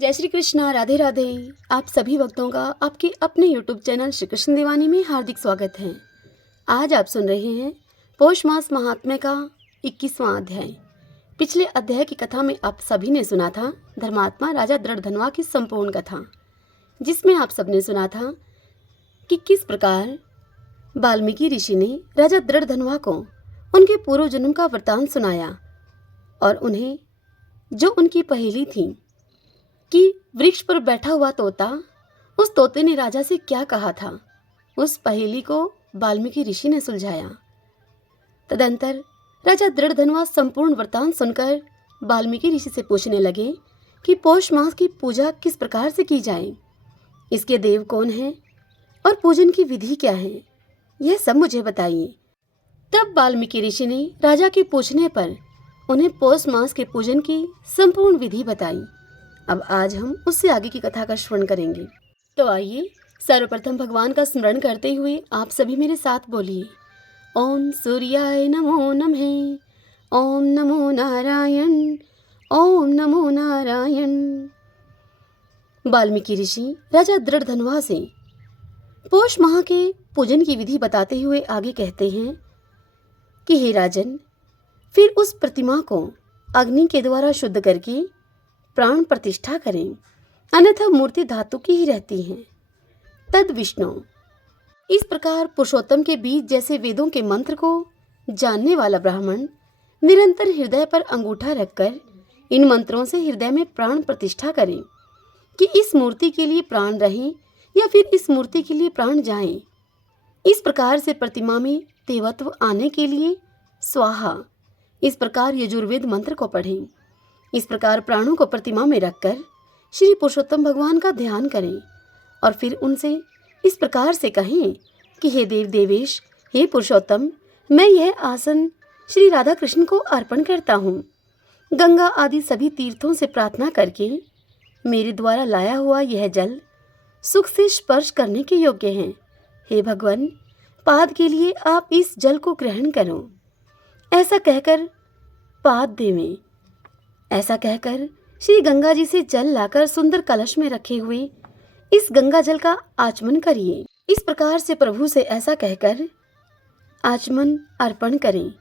जय श्री कृष्णा, राधे राधे। आप सभी भक्तों का आपके अपने YouTube चैनल श्री कृष्ण दीवानी में हार्दिक स्वागत है। आज आप सुन रहे हैं पौष मास महात्म्य का 21वां अध्याय। पिछले अध्याय की कथा में आप सभी ने सुना था धर्मात्मा राजा दृढ़धनवा की संपूर्ण कथा, जिसमें आप सबने सुना था कि किस प्रकार वाल्मीकि ऋषि ने राजा दृढ़धनवा को उनके पूर्व जन्म का वृतांत सुनाया और उन्हें जो उनकी पहेली थी कि वृक्ष पर बैठा हुआ तोता, उस तोते ने राजा से क्या कहा था, उस पहेली को वाल्मीकि ऋषि ने सुलझाया। तदंतर राजा दृढ़धनवा संपूर्ण वृतांत सुनकर वाल्मीकि ऋषि से पूछने लगे कि पौष मास की पूजा किस प्रकार से की जाए, इसके देव कौन हैं और पूजन की विधि क्या है, यह सब मुझे बताइए। तब वाल्मीकि ऋषि ने राजा के पूछने पर उन्हें पौष मास के पूजन की संपूर्ण विधि बताई। अब आज हम उससे आगे की कथा का श्रवण करेंगे। तो आइए सर्वप्रथम भगवान का स्मरण करते हुए आप सभी मेरे साथ बोलिए, ओम सूर्याय नमो नमः, ओम नमो नारायण, ओम नमो नारायण। वाल्मीकि ऋषि राजा दृढ़धनवा से पौष माह के पूजन की विधि बताते हुए आगे कहते हैं कि हे राजन, फिर उस प्रतिमा को अग्नि के द्वारा शुद्ध करके प्राण प्रतिष्ठा करें, अन्यथा मूर्ति धातु की ही रहती है। तद विष्णु। इस प्रकार पुरुषोत्तम के बीज जैसे वेदों के मंत्र को जानने वाला ब्राह्मण निरंतर हृदय पर अंगूठा रखकर इन मंत्रों से हृदय में प्राण प्रतिष्ठा करें कि इस मूर्ति के लिए प्राण रहें या फिर इस मूर्ति के लिए प्राण जाएं। इस प्रकार से प्रतिमा में देवत्व आने के लिए स्वाहा, इस प्रकार यजुर्वेद मंत्र को पढ़ें। इस प्रकार प्राणों को प्रतिमा में रखकर श्री पुरुषोत्तम भगवान का ध्यान करें और फिर उनसे इस प्रकार से कहें कि हे देव देवेश, हे पुरुषोत्तम, मैं यह आसन श्री राधा कृष्ण को अर्पण करता हूँ। गंगा आदि सभी तीर्थों से प्रार्थना करके मेरे द्वारा लाया हुआ यह जल सुख से स्पर्श करने के योग्य है। हे भगवान, पाद के लिए आप इस जल को ग्रहण करो। ऐसा कहकर पाद देवें। ऐसा कहकर श्री गंगा जी से जल लाकर सुंदर कलश में रखे हुए इस गंगा जल का आचमन करिए। इस प्रकार से प्रभु से ऐसा कहकर आचमन अर्पण करें,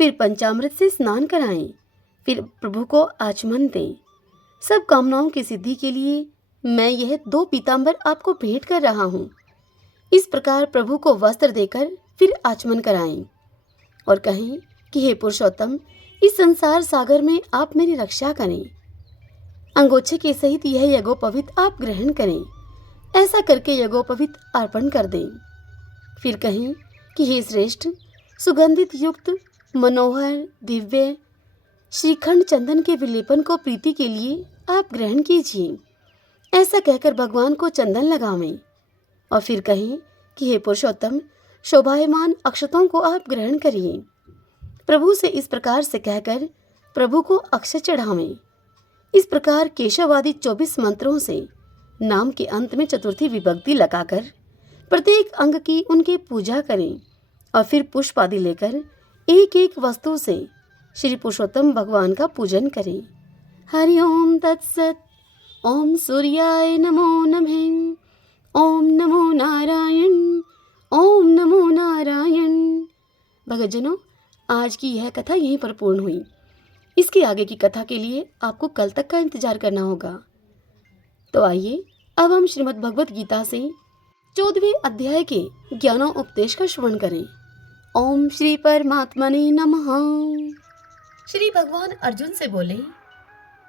फिर पंचामृत से स्नान कराएं, फिर प्रभु को आचमन दें। सब कामनाओं की सिद्धि के लिए मैं यह 2 पीतांबर आपको भेंट कर रहा हूँ। इस प्रकार प्रभु को वस्त्र देकर फिर आचमन कराएं और कहें कि हे पुरुषोत्तम, इस संसार सागर में आप मेरी रक्षा करें। अंगोछे के सहित यह यज्ञोपवीत आप ग्रहण करें। ऐसा करके यज्ञोपवीत अर्पण कर दें। फिर कहें कि हे श्रेष्ठ, सुगंधित युक्त मनोहर दिव्य श्रीखंड चंदन के विलेपन को प्रीति के लिए आप ग्रहण कीजिए। ऐसा कहकर भगवान को चंदन लगावें और फिर कहें कि हे पुरुषोत्तम, शोभायमान अक्षतों को आप ग्रहण करिए। प्रभु से इस प्रकार से कहकर प्रभु को अक्षय चढ़ावें। इस प्रकार केशवादि 24 मंत्रों से नाम के अंत में चतुर्थी विभक्ति लगाकर प्रत्येक अंग की उनकी पूजा करें और फिर पुष्प आदि लेकर एक एक वस्तु से श्री पुरुषोत्तम भगवान का पूजन करें। हरि ओम तत्सत। ओम सूर्याय नमो नमः, ओम नमो नारायण, ओम नमो नारायण। भक्तजनों, आज की यह कथा यहीं पर पूर्ण हुई। इसके आगे की कथा के लिए आपको कल तक का इंतजार करना होगा। तो आइए अब हम श्रीमद् भगवत गीता से 14वें अध्याय के ज्ञानों उपदेश का श्रवण करें। ओम श्री परमात्मने नमः। श्री भगवान अर्जुन से बोले,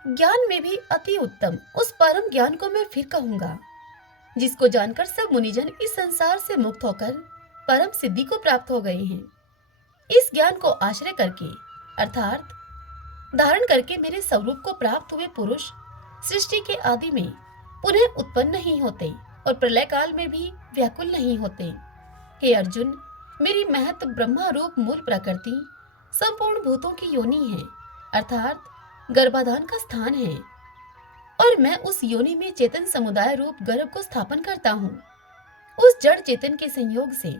ज्ञान में भी अति उत्तम उस परम ज्ञान को मैं फिर कहूंगा, जिसको जानकर सब मुनिजन इस संसार से मुक्त होकर परम सिद्धि को प्राप्त हो गए हैं। इस ज्ञान को आश्रय करके अर्थात धारण करके मेरे स्वरूप को प्राप्त हुए पुरुष सृष्टि के आदि में पुनः उत्पन्न नहीं होते और प्रलय काल में भी व्याकुल नहीं होते। हे अर्जुन, मेरी महत ब्रह्मा रूप मूल प्रकृति संपूर्ण भूतों की योनि है, अर्थात गर्भाधान का स्थान है, और मैं उस योनि में चेतन समुदाय रूप गर्भ को स्थापन करता हूँ। उस जड़ चेतन के संयोग से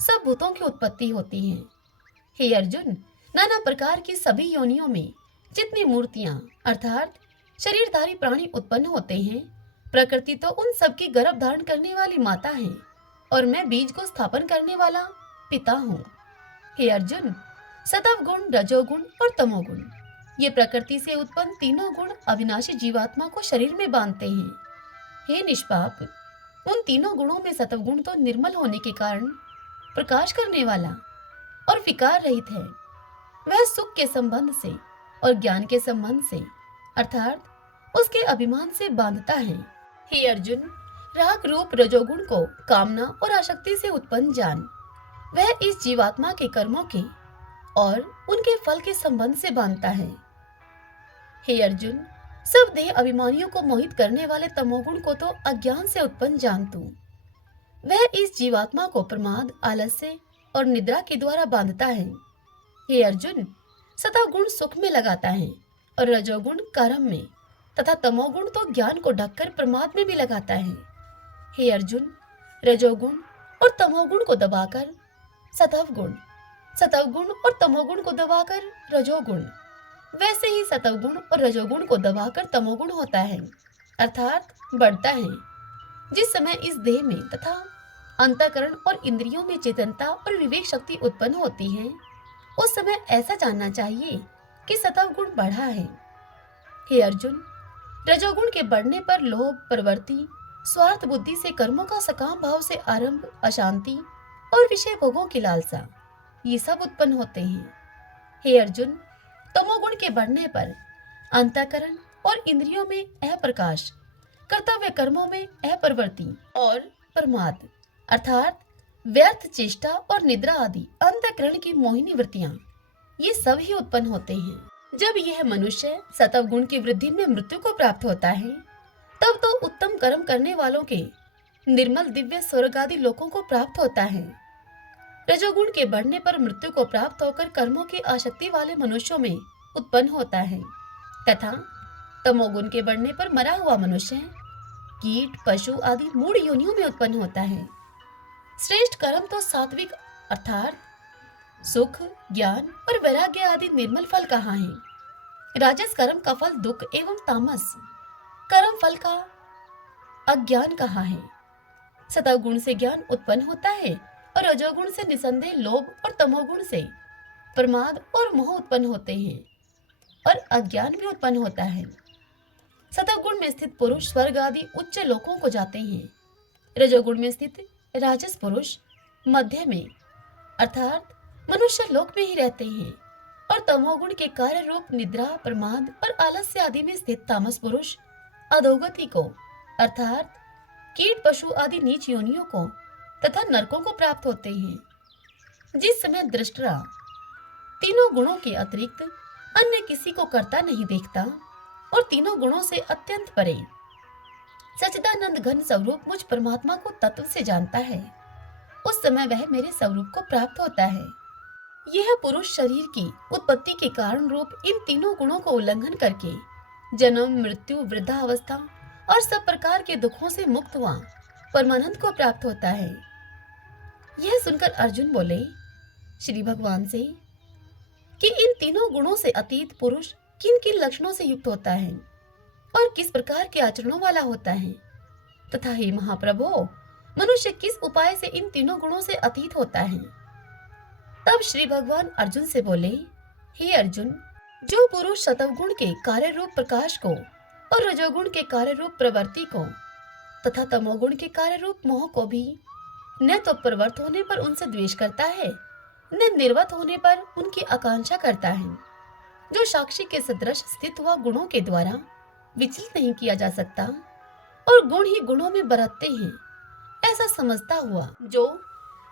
सब भूतों की उत्पत्ति होती है। हे अर्जुन, नाना प्रकार की सभी योनियों में जितनी मूर्तियां अर्थात शरीरधारी प्राणी उत्पन्न होते हैं। प्रकृति तो उन सबकी गर्भ धारण करने वाली माता है और मैं बीज को स्थापन करने वाला पिता हूँ। हे अर्जुन, सतव गुण, रजोगुण और तमोगुण, ये प्रकृति से उत्पन्न तीनों गुण अविनाशी जीवात्मा को शरीर में बांधते हैं। हे निष्पाप, उन तीनों गुणों में सतव गुण तो निर्मल होने के कारण प्रकाश करने वाला और विकार रहित है। वह सुख के संबंध से और ज्ञान के संबंध से अर्थात उसके अभिमान से बांधता है। हे अर्जुन, राग रूप रजोगुण को कामना और आसक्ति से उत्पन्न जान। वह इस जीवात्मा के कर्मों के और उनके फल के संबंध से बांधता है। हे अर्जुन, सब देह अभिमानियों को मोहित करने वाले तमोगुण को तो अज्ञान से उत्पन्न जान तू। वह इस जीवात्मा को प्रमाद, आलस्य और निद्रा के द्वारा बांधता है। हे अर्जुन, सतव गुण सुख में लगाता है और रजोगुण कर्म में तथा तमोगुण तो ज्ञान को ढककर प्रमाद में भी लगाता है। हे अर्जुन, रजोगुण और तमोगुण को दबाकर सतवगुण और तमोगुण को दबाकर रजोगुण, वैसे ही सतवगुण और रजोगुण को दबाकर तमोगुण होता है अर्थात बढ़ता है। जिस समय इस देह में तथा अंतःकरण और इंद्रियों में चेतनता और विवेक शक्ति उत्पन्न होती है, उस समय ऐसा जानना चाहिए कि सतव गुण बढ़ा है। हे अर्जुन, रजोगुण के बढ़ने पर लोभ, प्रवृत्ति, स्वार्थ बुद्धि से कर्मों का सकाम भाव से आरंभ, अशांति और विषय भोगों की लालसा, ये सब उत्पन्न होते हैं। हे अर्जुन, तमोगुण के बढ़ने पर अंतःकरण और इंद्रियों में अप्रकाश, कर्तव्य कर्मों में अप्रवृत्ति और प्रमाद अर्थात व्यर्थ चेष्टा और निद्रा आदि अंतःकरण की मोहिनी वृत्तियां, ये सब ही उत्पन्न होते हैं। जब यह मनुष्य सतव गुण की वृद्धि में मृत्यु को प्राप्त होता है, तब तो उत्तम कर्म करने वालों के निर्मल दिव्य स्वर्ग आदि लोकों को प्राप्त होता है। रजोगुण के बढ़ने पर मृत्यु को प्राप्त होकर कर्मों की आसक्ति वाले मनुष्यों में उत्पन्न होता है तथा तमोगुण के बढ़ने पर मरा हुआ मनुष्य कीट, पशु आदि मूढ़ योनियों में उत्पन्न होता है। श्रेष्ठ कर्म तो सात्विक अर्थात सुख, ज्ञान और वैराग्य आदि निर्मल फल कहाँ है। राजस कर्म का फल दुख एवं तामस कर्म फल का अज्ञान कहाँ है। सतव गुण से ज्ञान उत्पन्न होता है और रजोगुण से निसंदेह लोभ और तमोगुण से प्रमाद और मोह उत्पन्न होते हैं और अज्ञान भी उत्पन्न होता है। सतव गुण में स्थित पुरुष स्वर्ग आदि उच्च लोकों को जाते हैं। रजोगुण में स्थित राजस पुरुष मध्य में अर्थात मनुष्य लोक में ही रहते हैं और तमोगुण के कार्य रूप निद्रा, प्रमाद और आलस्य आदि में स्थित तामस पुरुष अधोगति को अर्थात कीट, पशु आदि नीच योनियों को तथा नरकों को प्राप्त होते हैं। जिस समय दृष्टा तीनों गुणों के अतिरिक्त अन्य किसी को करता नहीं देखता और तीनों गुणों से अत्यंत परे सच्चिदानंद घन स्वरूप मुझ परमात्मा को तत्व से जानता है, उस समय वह मेरे स्वरूप को प्राप्त होता है। यह पुरुष शरीर की उत्पत्ति के कारण रूप इन तीनों गुणों को उल्लंघन करके जन्म, मृत्यु, वृद्धावस्था और सब प्रकार के दुखों से मुक्त हुआ परमानंद को प्राप्त होता है। यह सुनकर अर्जुन बोले श्री भगवान से कि इन तीनों गुणों से अतीत पुरुष किन किन लक्षणों से युक्त होता है और किस प्रकार के आचरणों वाला होता है तथा हे महाप्रभु, मनुष्य किस उपाय से इन तीनों गुणों से अतीत होता है। तब श्री भगवान अर्जुन से बोले, हे अर्जुन, जो पुरुष सतवगुण के कार्य रूप प्रकाश को और रजोगुण के कार्य रूप प्रवृत्ति को तथा तमोगुण के कार्य रूप मोह को भी न तो प्रवृत्त होने पर उनसे द्वेष करता है, न निर्वत होने पर उनकी आकांक्षा करता है, जो साक्षी के सदृश स्थित हुआ गुणों के द्वारा विचलित नहीं किया जा सकता और गुण ही गुणों में बरतते हैं, ऐसा समझता हुआ जो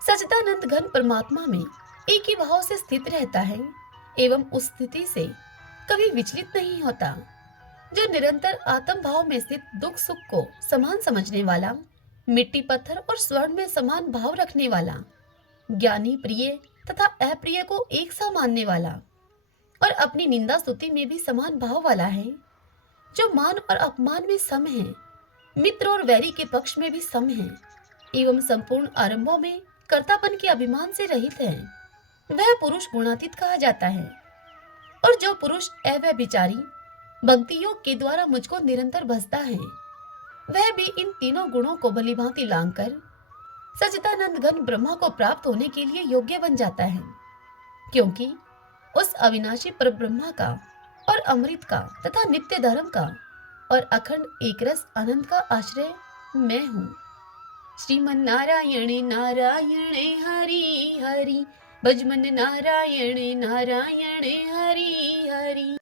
सच्चिदानंद घन परमात्मा में एक ही भाव से स्थित रहता है एवं उस स्थिति से कभी विचलित नहीं होता, जो निरंतर आत्म भाव में स्थित दुख सुख को समान समझने वाला, मिट्टी पत्थर और स्वर्ण में समान भाव रखने वाला, ज्ञानी प्रिय तथा अप्रिय को एक सा मानने वाला और अपनी निंदा स्तुति में भी समान भाव वाला है, जो मान और अपमान में सम है, मित्र और वैरी के पक्ष में भी सम है एवं संपूर्ण आरंभों में कर्तापन के अभिमान से रहित है, वह पुरुष गुणातीत कहा जाता है। और जो पुरुष अव्यभिचारी, भक्ति योग के द्वारा मुझको निरंतर भजता है, वह भी इन तीनों गुणों को भलीभांति लांघकर सच्चिदानंद घन ब्रह्मा को प्राप्त होने के लिए योग्य बन जाता है, क्योंकि उस अविनाशी पर ब्रह्मा का और अमृत का तथा नित्य धर्म का और अखंड एकरस आनंद का आश्रय मैं हूँ। श्रीमन नारायण नारायण हरि हरि, भजमन नारायण नारायण हरि हरि।